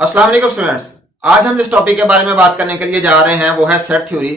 अस्सलाम वालेकुम स्टूडेंट्स। आज हम जिस टॉपिक के बारे में बात करने के लिए जा रहे हैं वो है सेट थ्योरी।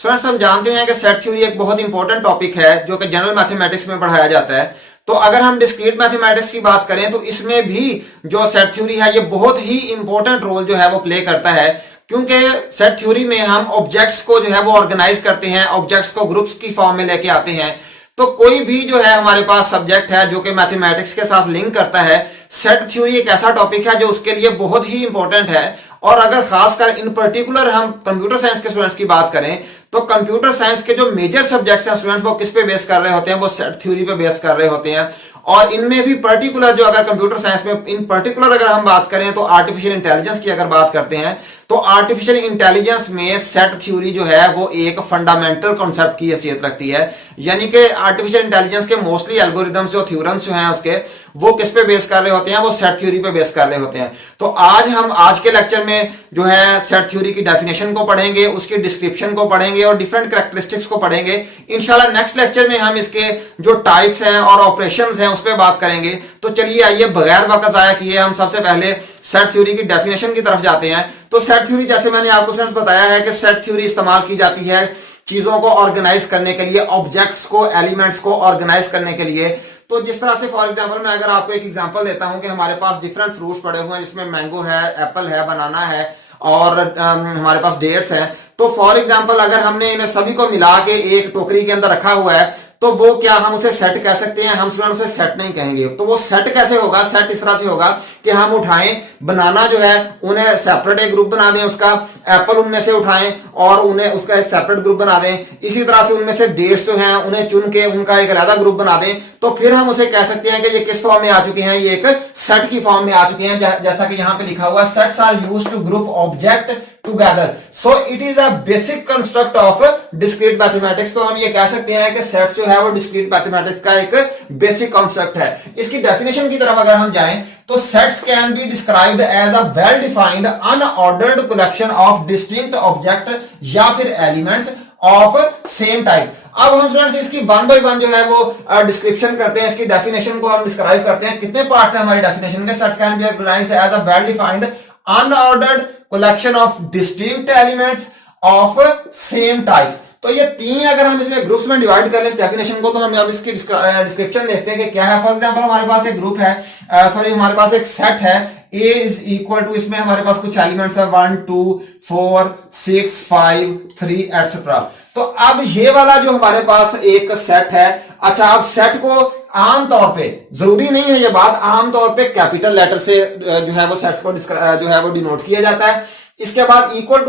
स्टूडेंट्स, हम जानते हैं कि सेट थ्योरी एक बहुत इंपॉर्टेंट टॉपिक है जो कि जनरल मैथमेटिक्स में पढ़ाया जाता है। तो अगर हम डिस्क्रीट मैथमेटिक्स की बात करें तो इसमें भी जो सेट थ्योरी है ये बहुत ही इंपॉर्टेंट रोल जो है वो प्ले करता है, क्योंकि सेट थ्योरी में हम ऑब्जेक्ट्स को जो है वो ऑर्गेनाइज करते हैं, ऑब्जेक्ट्स को ग्रुप्स की फॉर्म में लेके आते हैं। तो कोई भी जो है हमारे पास सब्जेक्ट है जो कि मैथमेटिक्स के साथ लिंक करता है, सेट थ्योरी एक ऐसा टॉपिक है जो उसके लिए बहुत ही इंपॉर्टेंट है। और अगर खासकर इन पर्टिकुलर हम कंप्यूटर साइंस के स्टूडेंट्स की बात करें तो कंप्यूटर साइंस के जो मेजर सब्जेक्ट्स हैं स्टूडेंट्स, वो किस पे बेस कर रहे होते हैं? वो सेट थ्योरी पे बेस कर रहे होते हैं। और इनमें भी पर्टिकुलर जो अगर कंप्यूटर साइंस में इन पर्टिकुलर अगर हम बात करें तो आर्टिफिशियल इंटेलिजेंस की अगर बात करते हैं तो आर्टिफिशियल इंटेलिजेंस में सेट थ्योरी जो है वो एक फंडामेंटल कॉन्सेप्ट की हैसियत रखती है। यानी कि आर्टिफिशियल इंटेलिजेंस के मोस्टली एल्गोरिथम्स जो थ्योरम्स जो हैं उसके वो किस पे बेस कर रहे होते हैं? वो सेट थ्योरी पे बेस कर रहे होते हैं। तो आज हम आज के लेक्चर में जो है सेट थ्योरी की डेफिनेशन को पढ़ेंगे, उसकी डिस्क्रिप्शन को पढ़ेंगे और डिफरेंट कैरेक्टरिस्टिक्स को पढ़ेंगे। इंशाल्लाह नेक्स्ट लेक्चर में हम इसके जो टाइप्स हैं और ऑपरेशंस हैं उस पर बात करेंगे। तो चलिए आइए बगैर वक्त जाया किए हम सबसे पहले सेट थ्योरी की डेफिनेशन की तरफ जाते हैं। तो सेट थ्योरी, जैसे मैंने आपको स्टूडेंट्स बताया है कि सेट थ्योरी इस्तेमाल की जाती है चीजों को ऑर्गेनाइज करने के लिए, ऑब्जेक्ट्स को, एलिमेंट्स को ऑर्गेनाइज करने के लिए। तो जिस तरह से फॉर एग्जांपल मैं अगर आपको एक एग्जांपल देता हूं कि हमारे पास डिफरेंट फ्रूट्स पड़े हुए हैं, जिसमें मैंगो है, एप्पल है, बनाना है और हमारे पास डेट्स हैं। तो फॉर एग्जांपल अगर हमने इन्हें सभी को मिला के एक टोकरी के अंदर रखा हुआ है तो वो क्या हम उसे सेट कह सकते हैं? हम स्टूडेंट उसे सेट नहीं कहेंगे। तो वो सेट कैसे होगा? सेट इस तरह से होगा कि हम उठाएं बनाना जो है उन्हें सेपरेट एक ग्रुप बना दें, उसका एप्पल उनमें से उठाएं और उन्हें उसका एक सेपरेट ग्रुप बना दें। इसी तरह से उनमें से डेट्स जो हैं उन्हें चुन के उनका एक अलग ग्रुप बना दें। तो फिर हम उसे कह सकते हैं कि ये किस फॉर्म में आ चुके हैं? ये एक सेट की फॉर्म में आ चुके हैं। जैसा कि यहां पे लिखा हुआ, sets are used to group object together, so it is a basic construct of discrete mathematics। तो हम ये कह सकते हैं कि सेट्स जो है वो discrete mathematics का एक बेसिक कॉन्सेप्ट है। इसकी डेफिनेशन की तरफ अगर हम जाएं तो sets can be described as a well defined unordered collection of distinct object या फिर एलिमेंट्स ऑफ सेम टाइप। अब हम स्टूडेंट्स इसकी वन बाय वन जो है वो डिस्क्रिप्शन करते हैं, इसकी डेफिनेशन को हम डिस्क्राइब करते हैं। कितने पार्ट्स हैं हमारी डेफिनेशन के? Sets can be organised as a well defined unordered collection of distinct elements of same types। तो ये तीन अगर हम इसमें ग्रुप्स में डिवाइड कर लें इस डेफिनेशन को, तो हम अब इसकी डिस्क्रिप्शन देखते हैं कि क्या है। फॉर एग्जांपल हमारे पास एक ग्रुप है, हमारे पास एक सेट है A इज इक्वल टू, इसमें हमारे पास कुछ एलिमेंट्स है 1 2 4 6 5 3 एटसेट्रा। तो अब ये वाला जो हमारे पास एक सेट है, अच्छा अब सेट को आमतौर पे, जरूरी नहीं है ये बात, आमतौर पे कैपिटल लेटर से जो है वो सेट्स को जो है वो डिनोट किया जाता है। इसके बाद इक्वल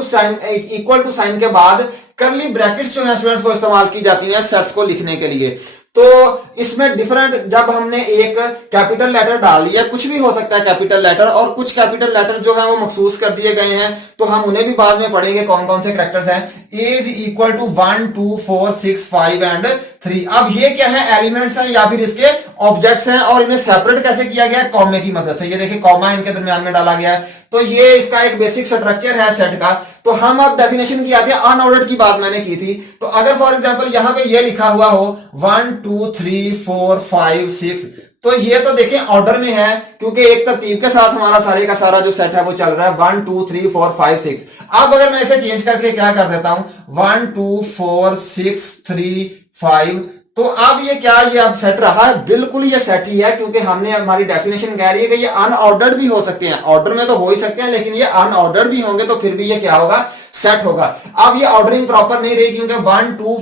टू साइन के बाद करली ब्रैकेट्स जो है स्टूडेंट्स वो इस्तेमाल की जाती हैं सेट्स को लिखने के लिए। तो इसमें डिफरेंट, जब हमने एक कैपिटल लेटर डाल लिया, कुछ भी हो सकता है कैपिटल लेटर, और कुछ कैपिटल लेटर जो है वो मखसूस कर दिए गए हैं, तो हम उन्हें भी बाद में पढ़ेंगे कौन कौन से कैरेक्टर्स हैं। ए इज इक्वल टू 1 2 4 6 5 एंड 3। अब ये क्या है? एलिमेंट्स हैं या फिर इसके ऑब्जेक्ट्स हैं, और इन्हें सेपरेट कैसे किया गया है? कॉमे की मदद से। ये देखिए कॉमा इनके दरमियान में डाला गया है। तो ये इसका एक बेसिक स्ट्रक्चर है सेट का। तो हम अब डेफिनेशन की आती है, अनऑर्डर्ड की बात मैंने की थी। तो अगर फॉर एग्जांपल यहां पे ये लिखा हुआ हो 1 2 3 4 5 6, तो ये तो देखें ऑर्डर में है, क्योंकि एक तरतीब के साथ हमारा सारे का सारा जो सेट है वो चल रहा है 1 2 3 4 5 6। अब अगर मैं इसे चेंज करके क्या कर देता हूं 1 2 4 6 3 5, तो अब ये क्या, ये अब सेट रहा है? बिल्कुल ये सेट ही है, क्योंकि हमने, हमारी डेफिनेशन कह रही है कि ये अनऑर्डर्ड भी हो सकते हैं। ऑर्डर में तो हो ही सकते हैं, लेकिन ये अनऑर्डर्ड भी होंगे तो फिर भी ये क्या होगा? सेट होगा। अब ये ऑर्डरिंग प्रॉपर नहीं रही, क्योंकि 1 2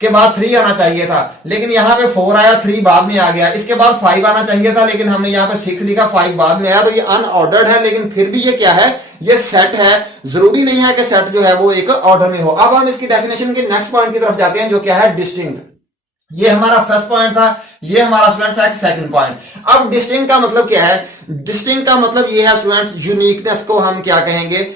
के बाद 3 आना चाहिए था, लेकिन यहां पे 4 आया, 3 बाद में आ गया। इसके बाद 5 आना चाहिए था, लेकिन हमने यहां पे 6 लिखा, 5 बाद में आया। तो ये अनऑर्डर्ड है, लेकिन फिर भी ये क्या है? ये सेट है। जरूरी नहीं है कि सेट जो है वो एक ऑर्डर में हो। अब हम इसकी डेफिनेशन के नेक्स्ट पॉइंट की तरफ जाते हैं, जो क्या है? डिस्टिंक्ट। ये हमारा फर्स्ट पॉइंट था, ये हमारा स्टूडेंट्स है सेकंड पॉइंट। अब डिस्टिंक्ट का मतलब क्या है? डिस्टिंक्ट का मतलब ये है स्टूडेंट्स, यूनिकनेस को हम क्या कहेंगे?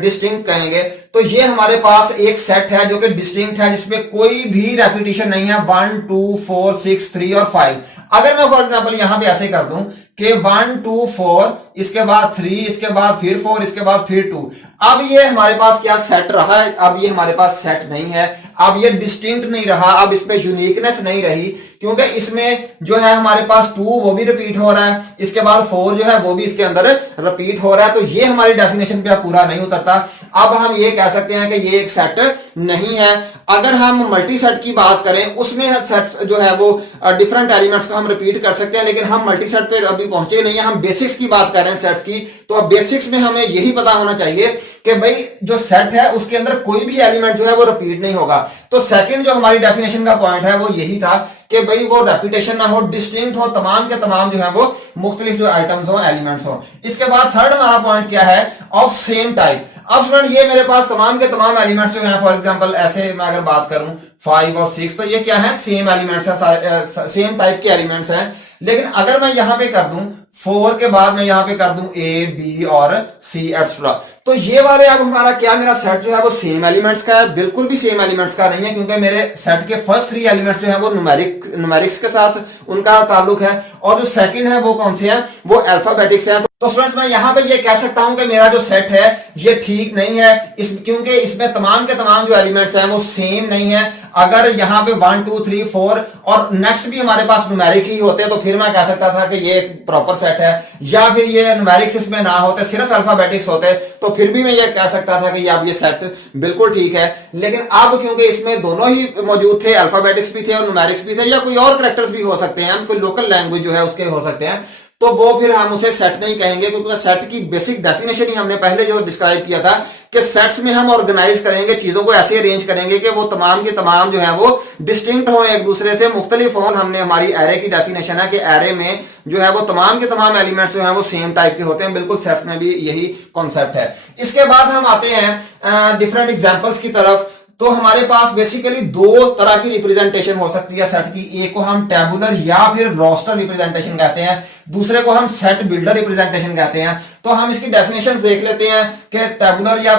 डिस्टिंक्ट कहेंगे। तो ये हमारे पास एक सेट है जो कि डिस्टिंक्ट है, जिसमें कोई भी रेपिटेशन नहीं है 1 2 4 6 3 और 5। अगर मैं फॉर एग्जांपल यहां पे ऐसे कर दूं कि 1 2 4, इसके बाद 3, इसके बाद फिर 4, इसके बाद फिर 2, अब ये हमारे पास क्या सेट रहा है? अब ये हमारे पास सेट नहीं है। अब ये डिस्टिंक्ट नहीं रहा, अब इसमें यूनिकनेस नहीं रही, क्योंकि इसमें जो है हमारे पास 2 वो भी रिपीट हो रहा है, इसके बाद 4 जो है वो भी इसके अंदर रिपीट हो रहा है, तो ये हमारी डेफिनेशन पे पूरा नहीं उतरता। अब हम ये कह सकते हैं कि ये एक सेट नहीं है। अगर हम मल्टी सेट की बात करें, उसमें सेट जो है वो डिफरेंट एलिमेंट्स को हम रिपीट कर सकते हैं, लेकिन हम मल्टी सेट पे अभी पहुंचे नहीं है, हम बेसिक्स की बात कर रहे हैं सेट्स की। तो अब बेसिक्स में हमें यही पता होना चाहिए कि भाई जो सेट है उसके अंदर कोई भी एलिमेंट जो है वो रिपीट नहीं होगा। तो सेकंड जो हमारी डेफिनेशन का पॉइंट है वो यही था कि भाई वो रेपिटेशन ना हो, डिस्टिंक्ट हो, तमाम के तमाम जो है वो मुख्तलिफ जो आइटम्स हो, एलिमेंट्स हो। इसके बाद थर्ड हमारा पॉइंट क्या है, ऑफ सेम टाइप। अब स्टूडेंट ये मेरे पास तमाम के तमाम एलिमेंट्स जो हैं, फॉर एग्जांपल ऐसे मैं अगर बात करूं 5 और 6, तो ये क्या है, सेम एलिमेंट्स है, सेम टाइप के एलिमेंट्स हैं। लेकिन अगर मैं यहां पे कर दूं 4 के बाद मैं यहां पे कर दूं A, B और C एक्स्ट्रा, तो ये वाले अब हमारा क्या, मेरा सेट जो है वो सेम एलिमेंट्स का है? बिल्कुल भी सेम एलिमेंट्स का नहीं है, क्योंकि मेरे सेट के फर्स्ट 3 एलिमेंट्स जो है वो न्यूमेरिक्स के साथ उनका ताल्लुक है, और जो सेकंड है वो कौन से हैं, वो अल्फाबेटिक्स हैं। तो स्टूडेंट्स मैं यहां पे ये कह सकता हूं कि मेरा जो सेट है ये ठीक नहीं है, क्योंकि इसमें तमाम के तमाम जो एलिमेंट्स हैं वो सेम नहीं है। अगर यहां पे 1 2 3 4 और नेक्स्ट भी हमारे पास न्यूमेरिक ही होते तो फिर मैं कह सकता था कि ये प्रॉपर सेट है, या फिर ये न्यूमेरिक्स इसमें ना होते, सिर्फ अल्फाबेटिक्स होते, तो फिर भी मैं ये कह सकता था कि अब ये सेट बिल्कुल ठीक है। लेकिन अब क्योंकि इसमें दोनों ही मौजूद थे, अल्फाबेटिक्स भी थे और न्यूमेरिक्स भी थे, या कोई और कैरेक्टर्स भी हो सकते हैं, कोई लोकल लैंग्वेज जो है उसके हो सकते हैं, तो वो फिर हम उसे सेट नहीं कहेंगे, क्योंकि सेट की बेसिक डेफिनेशन ही हमने पहले जो डिस्क्राइब किया था कि सेट्स में हम ऑर्गेनाइज करेंगे, चीजों को ऐसे अरेंज करेंगे कि वो तमाम के तमाम जो है वो डिस्टिंक्ट हो, एक दूसरे से मुख्तलिफ हो। हमने हमारी एरे की डेफिनेशन है कि एरे में जो है वो तमाम के तमाम एलिमेंट्स जो है वो सेम टाइप के होते हैं, बिल्कुल सेट्स में भी यही कॉन्सेप्ट है। इसके बाद हम आते हैं डिफरेंट एग्जाम्पल्स की तरफ। तो हमारे पास बेसिकली 2 तरह की रिप्रेजेंटेशन हो सकती है सेट की, एक को हम टेबुलर या फिर रोस्टर रिप्रेजेंटेशन कहते हैं, दूसरे को हम सेट बिल्डर रिप्रेजेंटेशन कहते हैं। तो हम इसकी डेफिनेशंस देख लेते हैं कि टेबुलर या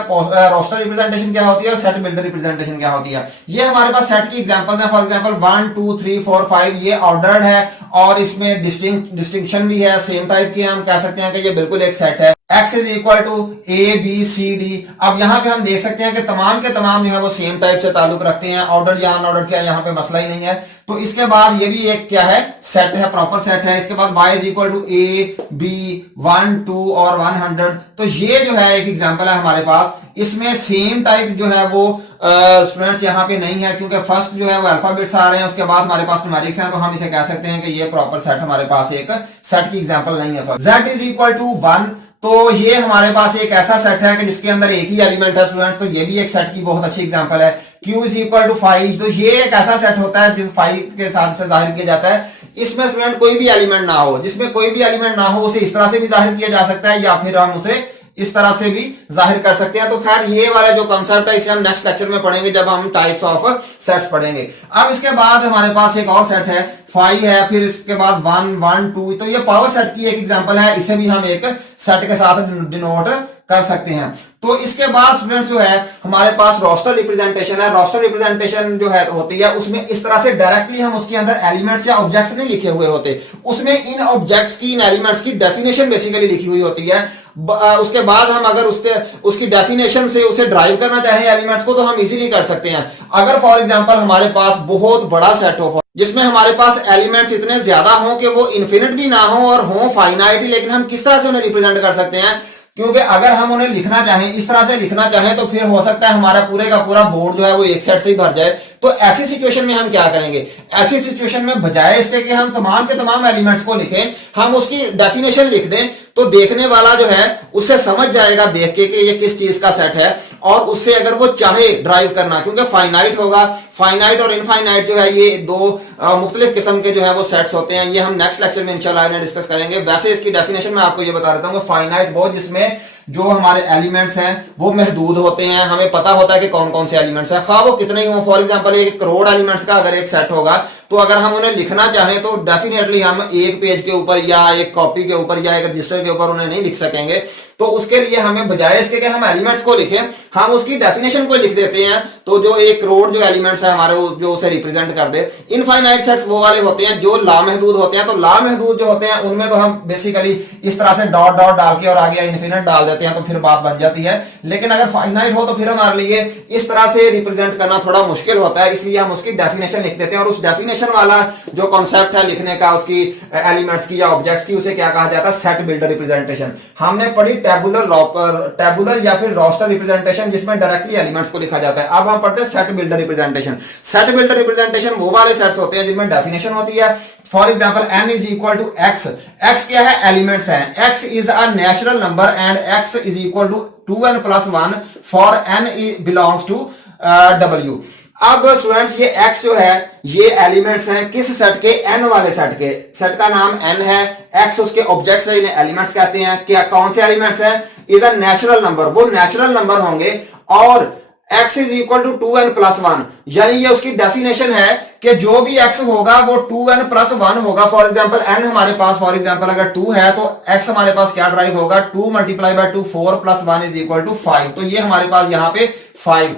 रोस्टर रिप्रेजेंटेशन क्या होती है और सेट बिल्डर रिप्रेजेंटेशन क्या होती है। ये हमारे पास सेट की एग्जांपल्स हैं। फॉर एग्जांपल 1 2 3 4 5 ये ऑर्डर्ड है और इसमें डिस्टिंक्शन भी है, सेम टाइप की, हम कह सकते हैं कि ये बिल्कुल एक सेट है। X is equal to A B C D। अब यहां पे हम देख सकते हैं कि तमाम के तमाम जो है वो सेम टाइप से ताल्लुक रखते हैं, ऑर्डर या अनऑर्डर का यहाँ पे मसला ही नहीं है। तो इसके बाद ये भी एक क्या है, सेट है, प्रॉपर सेट है। इसके बाद Y is equal to A B 1 2 और 100। तो ये जो है एक एग्जांपल है हमारे पास, इसमें सेम टाइप जो है वो स्टूडेंट्स यहाँ पे नहीं है, क्योंकि फर्स्ट जो है वो अल्फाबेट्स आ रहे हैं, उसके बाद हमारे पास न्यूमेरिक्स हैं, तो हम इसे कह सकते हैं कि ये प्रॉपर सेट हमारे पास एक सेट की एग्जांपल नहीं है। Z is equal to 1। तो ये हमारे पास एक ऐसा सेट है कि जिसके अंदर एक ही एलिमेंट है स्टूडेंट्स, तो ये भी एक सेट की बहुत अच्छी एग्जांपल है। Q is equal to 5। तो ये एक ऐसा सेट होता है जिस 5 के साथ से जाहिर किया जाता है, इसमें स्टूडेंट कोई भी एलिमेंट ना हो, जिसमें कोई भी एलिमेंट ना हो उसे इस तरह से भी जाहिर किया जा सकता है, या फिर हम उसे इस तरह से भी जाहिर कर सकते हैं। तो खैर ये वाला जो कंसेप्ट है इसे हम नेक्स्ट लेक्चर में पढ़ेंगे जब हम टाइप्स ऑफ सेट्स पढ़ेंगे। अब इसके बाद हमारे पास एक और सेट है 5 है, फिर इसके बाद 1 1 2। तो ये पावर सेट की एक एग्जांपल है, इसे भी हम एक सेट के साथ डिनोट कर सकते हैं। तो इसके बाद स्टूडेंट्स जो है हमारे पास रोस्टर रिप्रेजेंटेशन है। रोस्टर रिप्रेजेंटेशन जो है होती है उसमें इस तरह से डायरेक्टली हम उसके अंदर एलिमेंट्स या ऑब्जेक्ट्स नहीं लिखे हुए होते, उसमें इन ऑब्जेक्ट्स की, इन एलिमेंट्स की डेफिनेशन बेसिकली लिखी हुई होती है। उसके बाद हम अगर उसकी डेफिनेशन से उसे ड्राइव करना चाहें एलिमेंट्स को, तो हम इजीली कर सकते हैं। अगर फॉर एग्जांपल हमारे पास बहुत बड़ा सेट हो जिसमें हमारे पास एलिमेंट्स इतने ज्यादा हों कि वो इन्फिनिट भी ना हो और हो फाइनाइट, लेकिन हम किस तरह से उन्हें रिप्रेजेंट कर सकते हैं, क्योंकि अगर हम उन्हें लिखना चाहें, इस तरह से लिखना चाहें, तो फिर हो सकता है हमारा पूरे का पूरा बोर्ड जो है वो एक सेट से ही भर जाए। तो ऐसी सिचुएशन में हम क्या करेंगे, ऐसी सिचुएशन में बजाय इसके कि हम तमाम के तमाम एलिमेंट्स को लिखें, हम उसकी डेफिनेशन लिख दें, तो देखने वाला जो है उससे समझ जाएगा देख के कि ये किस चीज का सेट है, और उससे अगर वो चाहे ड्राइव करना, क्योंकि फाइनाइट होगा, फाइनाइट और इनफाइनाइट जो है ये 2 मुख्तलिफ किस्म के जो है वो सेट्स होते हैं। ये हम नेक्स्ट लेक्चर में इंशाल्लाह डिस्कस करेंगे। वैसे इसकी डेफिनेशन मैं आपको ये बता देता हूँ, फाइनाइट वो जिसमें जो हमारे एलिमेंट्स हैं वो महदूद होते हैं, हमें पता होता है कि कौन कौन से एलिमेंट्स हैं, खा वो कितने ही हो। फॉर एग्जांपल 1 करोड़ एलिमेंट्स का अगर एक सेट होगा, तो अगर हम उन्हें लिखना चाहें तो डेफिनेटली हम एक पेज के ऊपर या एक कॉपी के ऊपर या एक रजिस्टर के ऊपर उन्हें नहीं लिख सकेंगे। तो उसके लिए हमें बजाय इसके कि हम एलिमेंट्स को लिखें, हम उसकी डेफिनेशन को लिख देते हैं, तो जो एक करोड़ जो एलिमेंट्स है हमारे जो उसे रिप्रेजेंट कर दे। इनफाइनाइट सेट्स वो वाले होते हैं जो लामहदूद होते हैं। तो लामहदूद जो होते हैं उनमें तो हम बेसिकली इस तरह से डॉट डॉट डाल के और आगे इन्फिनिट डाल देते हैं तो फिर बात बन जाती है। लेकिन अगर फाइनाइट हो तो फिर हमारे लिए इस तरह से रिप्रेजेंट करना थोड़ा मुश्किल होता है, इसलिए हम उसकी डेफिनेशन लिख देते हैं। और उस डेफिनेशन वाला जो कॉन्सेप्ट है लिखने का उसकी एलिमेंट्स की या ऑब्जेक्ट्स की, उसे क्या कहा जाता है? Set builder representation. हमने पढ़ी टेबुलर या फिर रोस्टर रिप्रेजेंटेशन जिसमें डायरेक्टली एलिमेंट्स को लिखा जाता है। अब हम पढ़ते हैं set builder representation. Set builder representation वो वाले सेट्स होते हैं जिनमें डेफिनेशन होती है। For example n is equal to x. X क्या है? एलिमेंट्स है। x is a natural number and x is equal to 2n plus 1 for n belongs to w। अब स्टूडेंट्स ये x जो है ये एलिमेंट्स हैं किस सेट के? n वाले सेट के। सेट का नाम n है, x उसके ऑब्जेक्ट्स है, इन्हें एलिमेंट्स कहते हैं। क्या कौन से एलिमेंट्स हैं? इज अ नेचुरल नंबर, वो नेचुरल नंबर होंगे और x is equal to 2n plus 1, यानी ये उसकी डेफिनेशन है कि जो भी x होगा वो 2n प्लस 1 होगा। फॉर एग्जाम्पल n हमारे पास फॉर एग्जाम्पल अगर 2 है तो x हमारे पास क्या ड्राइव होगा? 2 multiply by 2 4 plus 1 is equal to 5। तो ये हमारे पास यहाँ पे 5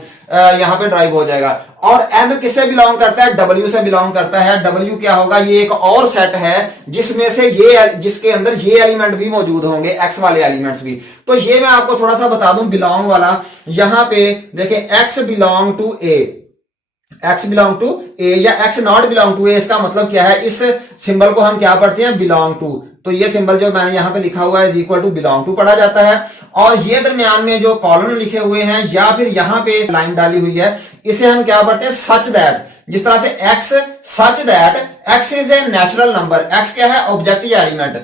यहाँ पे ड्राइव हो जाएगा। और n किससे बिलोंग करता है? w से बिलोंग करता है। w क्या होगा? ये एक और सेट है जिसमें से ये जिसके अंदर ये एलिमेंट भी मौजूद होंगे, x वाले एलिमेंट्स भी। तो ये मैं आपको थोड़ा सा बता दूं बिलोंग वाला। यहां पे देखिए x belong to a, x belong to a या x not belong to a, इसका मतलब क्या है? इस सिंबल को हम क्या पढ़ते हैं? Belong to. तो ये सिंबल जो मैंने यहां पे लिखा हुआ है is equal to belong to पढ़ा जाता है। और ये दरमियान में जो कॉलम लिखे हुए हैं या फिर यहां पे लाइन डाली हुई है इसे हम क्या पढ़ते हैं? Such that. जिस तरह से x such that x is a natural number. x क्या है? Objective element.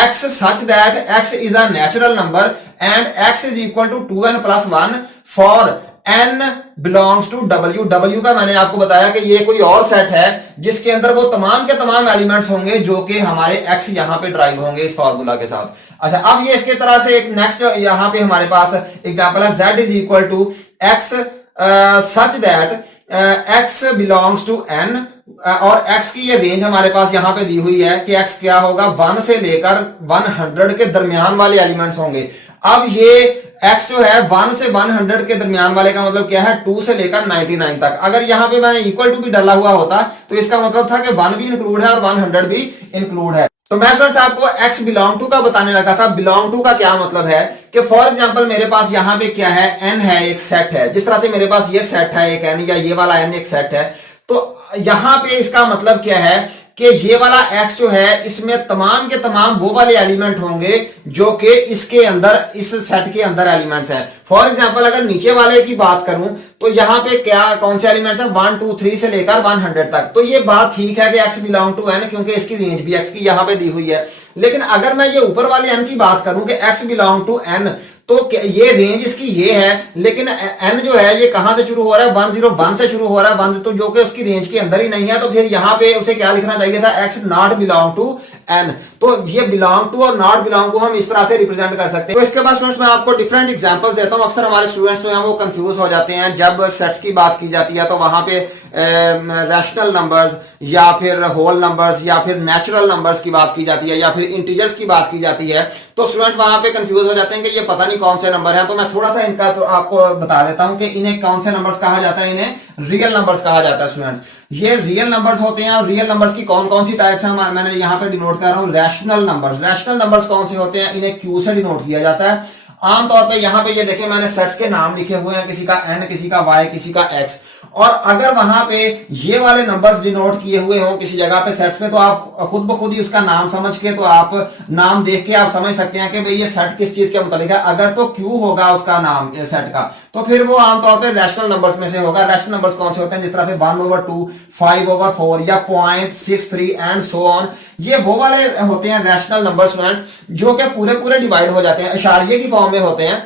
x such that x is a natural number and x is equal to 2n plus 1 for n belongs to w। w का मैंने आपको बताया कि ये कोई और सेट है जिसके अंदर वो तमाम के तमाम एलिमेंट्स होंगे जो कि हमारे x यहां पे ड्राइव होंगे इस फॉर्मूला के साथ। अच्छा, अब ये इसके तरह से एक नेक्स्ट यहां पे हमारे पास एग्जांपल है z is equal to x such that x belongs to n और x की ये रेंज हमारे पास यहां पे दी हुई है कि x क्या होगा? 1 से लेकर 100 के दरमियान वाले एलिमेंट्स होंगे। अब ये x जो है 1 से 100 के दरमियान वाले का मतलब क्या है? 2 से लेकर 99 तक। अगर यहां पे मैंने इक्वल टू भी डाला हुआ होता तो इसका मतलब था कि 1 भी इंक्लूड है और 100 भी इंक्लूड है। तो मैं सर आपको x बिलोंग टू का बताने लगा था। बिलोंग टू का क्या मतलब है कि फॉर एग्जांपल मेरे पास यहां पे क्या है? n है, एक सेट है। जिस तरह से मेरे पास ये सेट है एक n या ये वाला n एक सेट है, तो यहां पे इसका मतलब क्या है कि ये वाला x जो है इसमें तमाम के तमाम वो वाले एलिमेंट होंगे जो कि इसके अंदर इस सेट के अंदर एलिमेंट्स हैं। फॉर एग्जांपल अगर नीचे वाले की बात करूं तो यहां पे क्या कौन से एलिमेंट्स हैं? 1 2 3 से लेकर 100 तक। तो ये बात ठीक है कि x बिलोंग टू n क्योंकि इसकी रेंज भी x की यहां पे दी हुई है। लेकिन अगर मैं ये ऊपर वाले n की बात करूं कि x बिलोंग टू n, तो ये रेंज इसकी ये है, लेकिन n जो है ये कहां से शुरू हो रहा है? 101 से शुरू हो रहा है 1, तो जो कि उसकी रेंज के अंदर ही नहीं है। तो फिर यहां पे उसे क्या लिखना चाहिए था? x not belong to n। तो ये बिलोंग टू और नॉट बिलोंग टू हम इस तरह से रिप्रेजेंट कर सकते हैं। तो इसके बाद स्टूडेंट्स मैं आपको डिफरेंट एग्जांपल्स देता हूं। अक्सर हमारे स्टूडेंट्स जो हैं वो कंफ्यूज हो जाते हैं जब सेट्स की बात की जाती है तो वहां पे रैशनल नंबर्स या फिर होल नंबर्स या फिर नेचुरल नंबर्स की बात की जाती है या फिर इंटीजर्स की बात की जाती है। तो स्टूडेंट्स वहां पे कंफ्यूज हो जाते हैं कि ये पता नहीं कौन से नंबर हैं। तो मैं थोड़ा सा इनका तो आपको बता देता हूं कि इन्हें कौन से नंबर्स कहा जाता है? इन्हें रियल नंबर्स कहा जाता है स्टूडेंट्स। ये रियल नंबर्स होते हैं। और रियल नंबर्स की कौन कौन सी टाइप्स हैं मैंने यहाँ पे डिनोट कर रहा हूँ। Rational numbers. रैशनल नंबर्स कौन से होते हैं? इन्हें क्यू से डिनोट किया जाता है। आमतौर पे यहाँ पे ये देखें मैंने सेट्स के नाम लिखे हुए हैं, किसी का n, किसी का y, किसी का x। और अगर वहां पे ये वाले नंबर्स डिनोट किए हुए हों किसी जगह पे सेट्स पे, तो आप खुद ब खुद ही उसका नाम समझ के, तो आप नाम देख के आप समझ सकते हैं कि भाई ये सेट किस चीज के मुतालिक है। अगर तो क्यू होगा उसका नाम सेट का, तो फिर वो आमतौर पे रैशनल नंबर्स में से होगा। रैशनल नंबर्स कौन से होते हैं? जिस तरह से 1/2, 5/4 या 0.63 एंड सो ऑन। ये वो वाले होते हैं रैशनल नंबर स्टूडेंट्स जो कि पूरे पूरे डिवाइड हो जाते हैं, इशारिये की फॉर्म में होते हैं।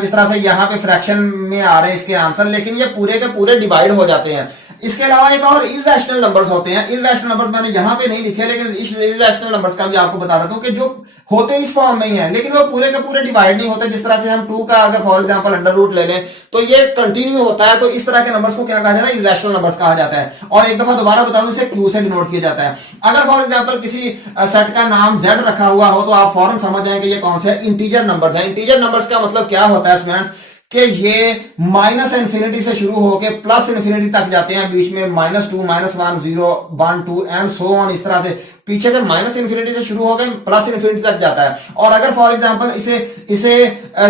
जिस तरह से यहाँ पे फ्रैक्शन में आ रहे हैं इसके आंसर, लेकिन ये पूरे के पूरे डिवाइड हो जाते हैं। इसके अलावा एक और इरैशनल नंबर्स होते हैं। इरैशनल नंबर्स मैंने यहां पे नहीं लिखे, लेकिन इस इरैशनल नंबर्स का भी आपको बता देता हूं कि जो होते इस फॉर्म में ही है, लेकिन वो पूरे के पूरे डिवाइड नहीं होते। जिस तरह से हम 2 का अगर फॉर एग्जांपल अंडर रूट ले लें तो ये कंटिन्यू होता है। तो इस तरह के नंबर्स को क्या कहा जाता है? इरैशनल नंबर्स कहा जाता है। और एक दफा दोबारा बता दूं, इसे क्यू से डिनोट किया जाता है। अगर फॉर एग्जांपल किसी सेट का नाम z रखा हुआ हो तो आप फौरन समझ जाएं कि ये कौन से इंटीजर नंबर्स हैं। इंटीजर नंबर्स का मतलब क्या होता है स्टूडेंट्स कि ये माइनस इन्फिनिटी से शुरू होकर प्लस इन्फिनिटी तक जाते हैं, बीच में -2 -1 0 1 2 एंड सो ऑन, इस तरह से पीछे से माइनस इन्फिनिटी से शुरू होकर प्लस इन्फिनिटी तक जाता है। और अगर फॉर एग्जांपल इसे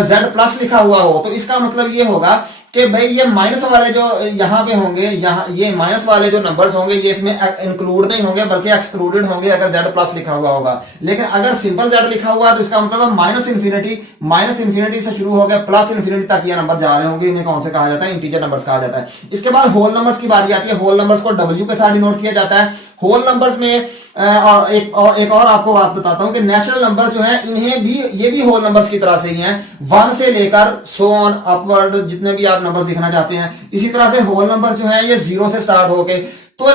z प्लस लिखा हुआ हो तो इसका मतलब ये होगा कि भाई ये माइनस वाले जो यहाँ पे होंगे, यहाँ ये माइनस वाले जो नंबर्स होंगे ये इसमें इंक्लूड नहीं होंगे बल्कि एक्सक्लूडेड होंगे अगर z प्लस लिखा हुआ होगा। लेकिन अगर सिंपल z लिखा हुआ है तो इसका मतलब है माइनस इन्फिनिटी से शुरू हो गया प्लस इन्फिनिटी तक ये नंबर जा रहे होंगे। इन्हें कौन से कहा जाता है? इंटीजर नंबर्स कहा जाता है। इसके बाद होल नंबर्स की बारी आती है। होल नंबर्स को w के साथ डिनोट किया जाता है। होल नंबर्स में एक और आपको बात बताता हूं कि नेचुरल नंबर्स जो है इन्हें भी, ये भी होल नंबर्स की तरह से ही हैं, 1 से लेकर सो ऑन अपवर्ड जितने भी आप नंबर्स लिखना चाहते हैं। इसी तरह से होल नंबर्स जो है ये 0 से स्टार्ट होके, तो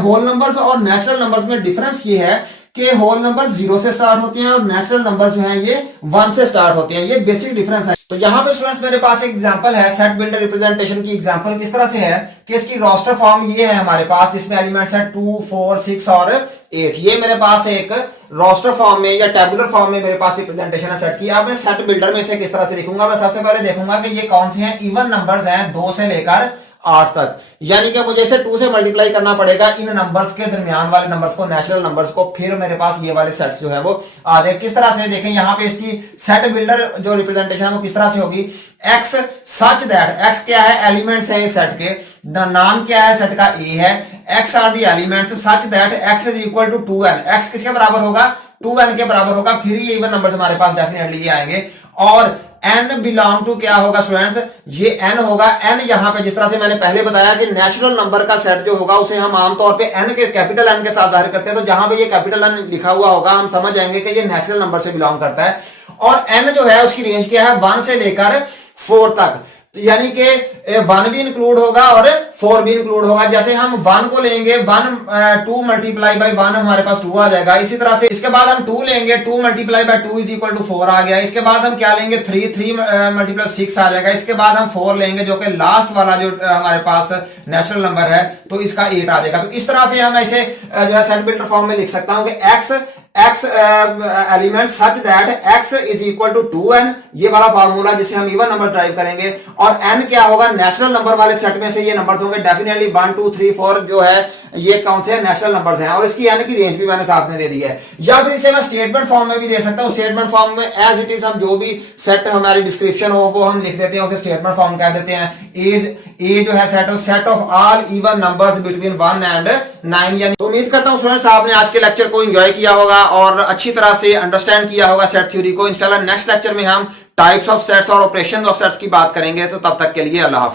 होल नंबर्स और नेचुरल नंबर्स में डिफरेंस ये है कि होल नंबर 0 से स्टार्ट होते हैं और नेचुरल नंबर जो हैं ये 1 से स्टार्ट होते हैं। ये बेसिक डिफरेंस है। तो यहाँ पे स्टूडेंट्स मेरे पास एक एग्जांपल है सेट बिल्डर रिप्रेजेंटेशन की। एग्जांपल किस तरह से है कि इसकी रोस्टर फॉर्म ये है हमारे पास, जिसमें एलिमेंट्स है 2 4 6 और 8। ये मेरे पास एक रोस्टर फॉर्म में या टेबुलर फॉर्म में मेरे पास रिप्रेजेंटेशन है सेट की। अब मैं सेट बिल्डर में से किस तरह से लिखूंगा? मैं सबसे पहले देखूंगा कि ये कौन से हैं। इवन नंबर्स हैं 2 से लेकर 8 तक, यानी कि मुझे इसे 2 से मल्टीप्लाई करना पड़ेगा इन नंबर्स के दरमियान वाले नंबर्स को, नेचुरल नंबर्स को, फिर मेरे पास ये वाले सेट्स जो है वो आ जाए। किस तरह से देखें यहाँ पे इसकी सेट बिल्डर जो रिप्रेजेंटेशन है वो किस तरह से होगी? x सच दैट, x क्या है? एलिमेंट्स है इस सेट के। नाम क्या है सेट का? a है। x are the elements such that x is equal to 2n। x किसके बराबर होगा? 2n के बराबर होगा। फिर ये इवन नंबर्स हमारे पास डेफिनेटली ये आएंगे। और n बिलोंग टू क्या होगा स्टूडेंट्स? ये n होगा। n यहाँ पे जिस तरह से मैंने पहले बताया कि नेचुरल नंबर का सेट जो होगा उसे हम आमतौर पे n के कैपिटल n के साथ जाहिर करते हैं। तो जहां पे ये कैपिटल n लिखा हुआ होगा हम समझ जाएंगे कि ये नेचुरल नंबर से बिलोंग करता है। और n जो है उसकी रेंज क्या है? 1 से लेकर 4 तक, यानी कि 1 भी इंक्लूड होगा और 4 भी इंक्लूड होगा। जैसे हम 1 को लेंगे, 2 मल्टीप्लाई बाई 1 हमारे पास 2 आ जाएगा। इसी तरह से इसके बाद हम 2 लेंगे, 2 multiply by 2 is equal to 4 आ गया। इसके बाद हम क्या लेंगे? 3 मल्टीप्लाई 6 आ जाएगा। इसके बाद हम 4 लेंगे जो कि लास्ट वाला जो हमारे पास नेचुरल नंबर है, तो इसका 8 आ जाएगा। तो इस तरह से हम ऐसे जो है सेट बिल्डर फॉर्म में लिख सकता हूं कि x element such that x is equal to 2n, ये वाला फार्मूला जिसे हम इवन नंबर ड्राइव करेंगे। और n क्या होगा? नेचुरल नंबर वाले सेट में से ये नंबर्स होंगे डेफिनेटली 1 2 3 4 जो है ये कौन से नेचुरल नंबर्स हैं। और इसकी n की रेंज भी मैंने साथ में दे दी है। या फिर इसे मैं स्टेटमेंट फॉर्म में भी दे सकता हूं। स्टेटमेंट फॉर्म में एज इट इज हम जो भी सेट हमारी डिस्क्रिप्शन हो वो हम लिख देते हैं, उसे स्टेटमेंट फॉर्म कह देते हैं। ए जो है set of all even numbers between 1 and 9। यानी तो उम्मीद करता हूं स्टूडेंट्स आपने आज के लेक्चर को एंजॉय किया होगा और अच्छी तरह से अंडरस्टैंड किया होगा सेट थ्योरी को। इंशाल्लाह नेक्स्ट लेक्चर में हम टाइप्स ऑफ सेट्स और ऑपरेशंस ऑफ सेट्स की बात करेंगे। तो तब तक के लिए अल्लाह हाफ़िज़।